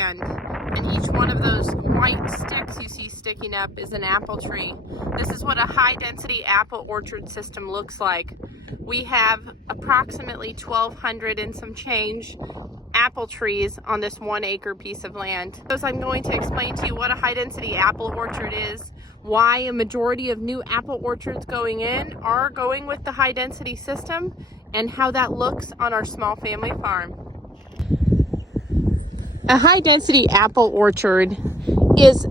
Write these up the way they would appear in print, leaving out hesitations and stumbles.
land, and each one of those white sticks you see sticking up is an apple tree. This is what a high-density apple orchard system looks like. We have approximately 1,200 and some change apple trees on this 1 acre piece of land. So I'm going to explain to you what a high-density apple orchard is, why a majority of new apple orchards going in are going with the high-density system, and how that looks on our small family farm. A high-density apple orchard is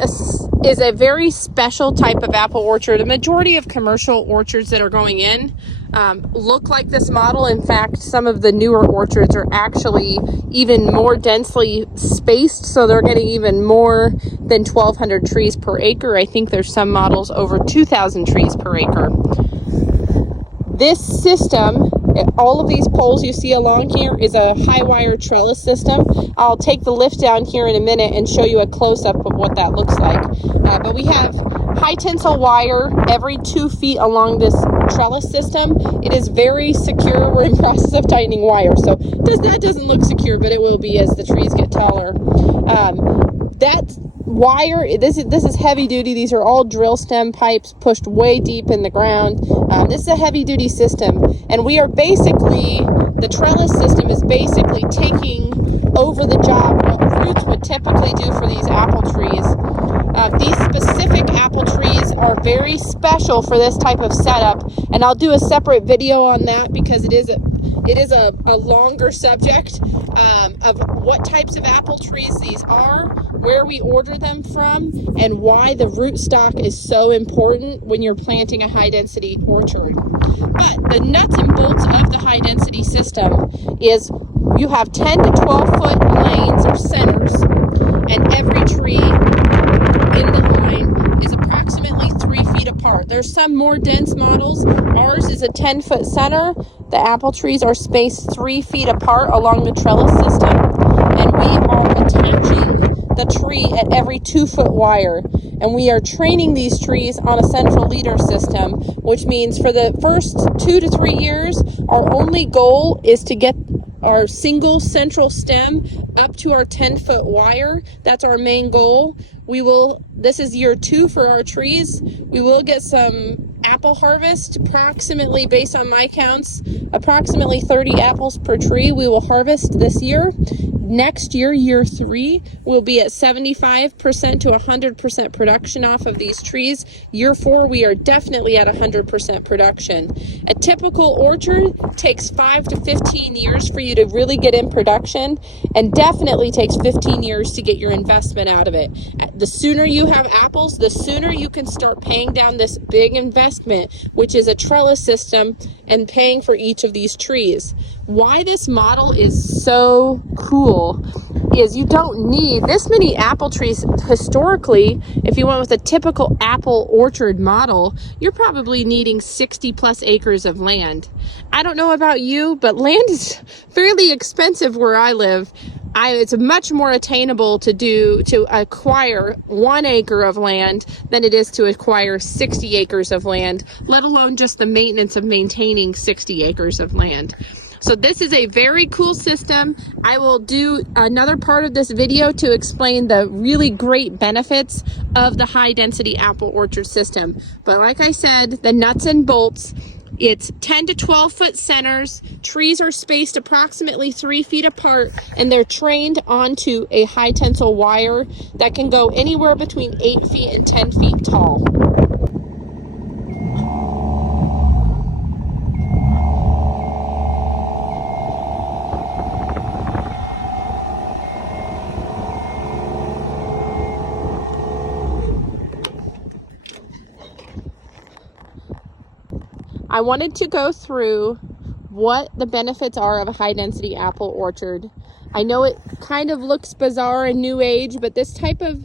a very special type of apple orchard. A majority of commercial orchards that are going in look like this model. In fact, some of the newer orchards are actually even more densely spaced, so they're getting even more than 1,200 trees per acre. I think there's some models over 2,000 trees per acre. This system, all of these poles you see along here, is a high wire trellis system. I'll take the lift down here in a minute and show you a close-up of what that looks like. But we have high tensile wire every 2 feet along this trellis system. It is very secure. We're in process of tightening wire, so that doesn't look secure, but it will be as the trees get taller. That wire, this is heavy duty. These are all drill stem pipes pushed way deep in the ground. This is a heavy duty system, and we are basically, the trellis system is basically taking over the job what roots would typically do for these apple trees. These specific apple trees are very special for this type of setup, and I'll do a separate video on that because it is a longer subject of what types of apple trees these are, where we order them from, and why the rootstock is so important when you're planting a high-density orchard. But the nuts and bolts of the high-density system is you have 10 to 12 foot lanes or centers, and every tree in the line is approximately 3 feet apart. There's some more dense models. Ours is a 10-foot center. The apple trees are spaced 3 feet apart along the trellis system, and we are attaching the tree at every 2-foot wire. And we are training these trees on a central leader system, which means for the first 2 to 3 years, our only goal is to get our single central stem up to our 10-foot wire. That's our main goal. This is year 2 for our trees. We will get some apple harvest, approximately, based on my counts, approximately 30 apples per tree we will harvest this year. Next year, year 3, we'll be at 75% to 100% production off of these trees. Year 4, we are definitely at 100% production. A typical orchard takes 5 to 15 years for you to really get in production, and definitely takes 15 years to get your investment out of it. The sooner you have apples, the sooner you can start paying down this big investment, which is a trellis system, and paying for each of these trees. Why this model is so cool is you don't need this many apple trees. Historically, if you went with a typical apple orchard model, you're probably needing 60 plus acres of land. I don't know about you, but land is fairly expensive where I live. It's much more attainable to acquire 1 acre of land than it is to acquire 60 acres of land, let alone just the maintenance of maintaining 60 acres of land. So this is a very cool system. I will do another part of this video to explain the really great benefits of the high density apple orchard system. But like I said, the nuts and bolts, it's 10 to 12 foot centers. Trees are spaced approximately 3 feet apart, and they're trained onto a high tensile wire that can go anywhere between 8 feet and 10 feet tall. I wanted to go through what the benefits are of a high density apple orchard. I know it kind of looks bizarre and new age, but this type of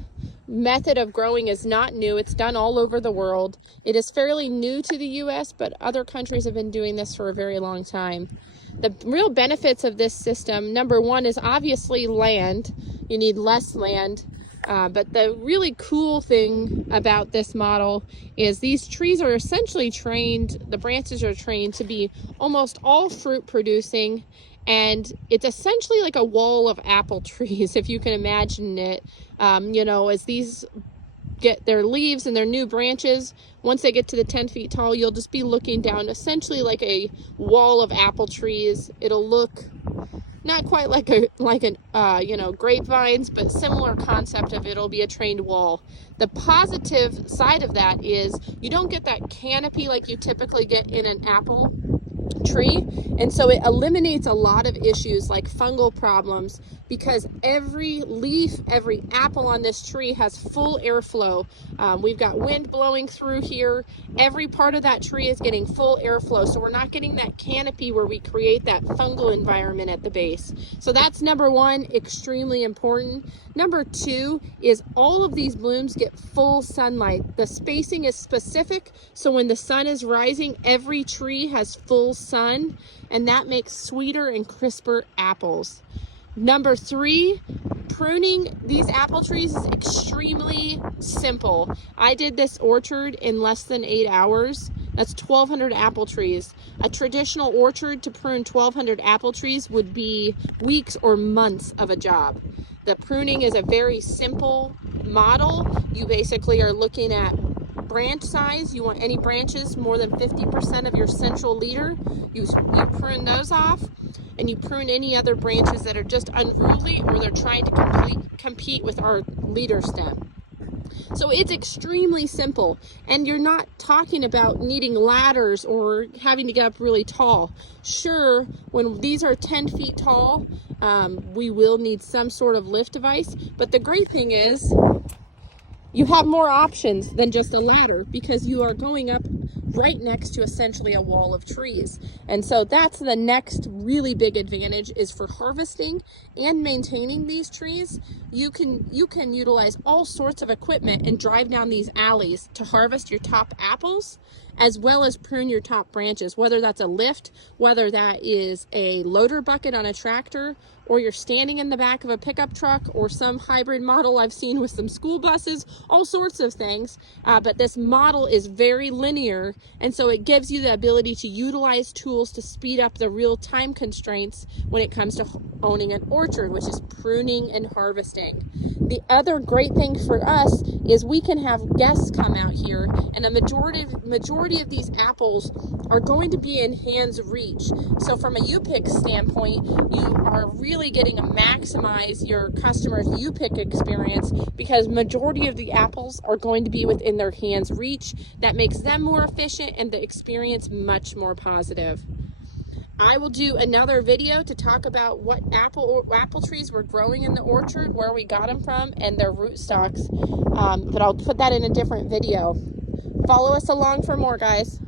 method of growing is not new. It's done all over the world. It is fairly new to the US, but other countries have been doing this for a very long time. The real benefits of this system, number one, is obviously land. You need less land. But the really cool thing about this model is these trees are essentially trained, the branches are trained to be almost all fruit producing, and it's essentially like a wall of apple trees, if you can imagine it. You know, as these get their leaves and their new branches, once they get to the 10 feet tall, you'll just be looking down essentially like a wall of apple trees. It'll look not quite like an you know, grapevines, but similar concept of it'll be a trained wall. The positive side of that is you don't get that canopy like you typically get in an apple tree, and so it eliminates a lot of issues like fungal problems, because every leaf, every apple on this tree has full airflow. We've got wind blowing through here. Every part of that tree is getting full airflow, so we're not getting that canopy where we create that fungal environment at the base. So that's number one, extremely important. Number two is all of these blooms get full sunlight. The spacing is specific, so when the sun is rising, every tree has full sun, and that makes sweeter and crisper apples. Number three, pruning these apple trees is extremely simple. I did this orchard in less than 8 hours. That's 1,200 apple trees. A traditional orchard to prune 1,200 apple trees would be weeks or months of a job. The pruning is a very simple model. You basically are looking at branch size. You want any branches more than 50% of your central leader. You prune those off, and you prune any other branches that are just unruly or they're trying to compete with our leader stem. So it's extremely simple, and you're not talking about needing ladders or having to get up really tall. Sure, when these are 10 feet tall, we will need some sort of lift device, but the great thing is you have more options than just a ladder, because you are going up right next to essentially a wall of trees. And so that's the next really big advantage, is for harvesting and maintaining these trees. You can utilize all sorts of equipment and drive down these alleys to harvest your top apples, as well as prune your top branches, whether that's a lift, whether that is a loader bucket on a tractor, or you're standing in the back of a pickup truck, or some hybrid model I've seen with some school buses, all sorts of things. But this model is very linear, and so it gives you the ability to utilize tools to speed up the real time constraints when it comes to owning an orchard, which is pruning and harvesting. The other great thing for us is we can have guests come out here, and a majority of these apples are going to be in hand's reach. So from a U-pick standpoint, you are really getting to maximize your customer's U-pick experience, because majority of the apples are going to be within their hand's reach. That makes them more efficient and the experience much more positive. I will do another video to talk about what apple trees we're growing in the orchard, where we got them from, and their rootstocks. But I'll put that in a different video. Follow us along for more, guys.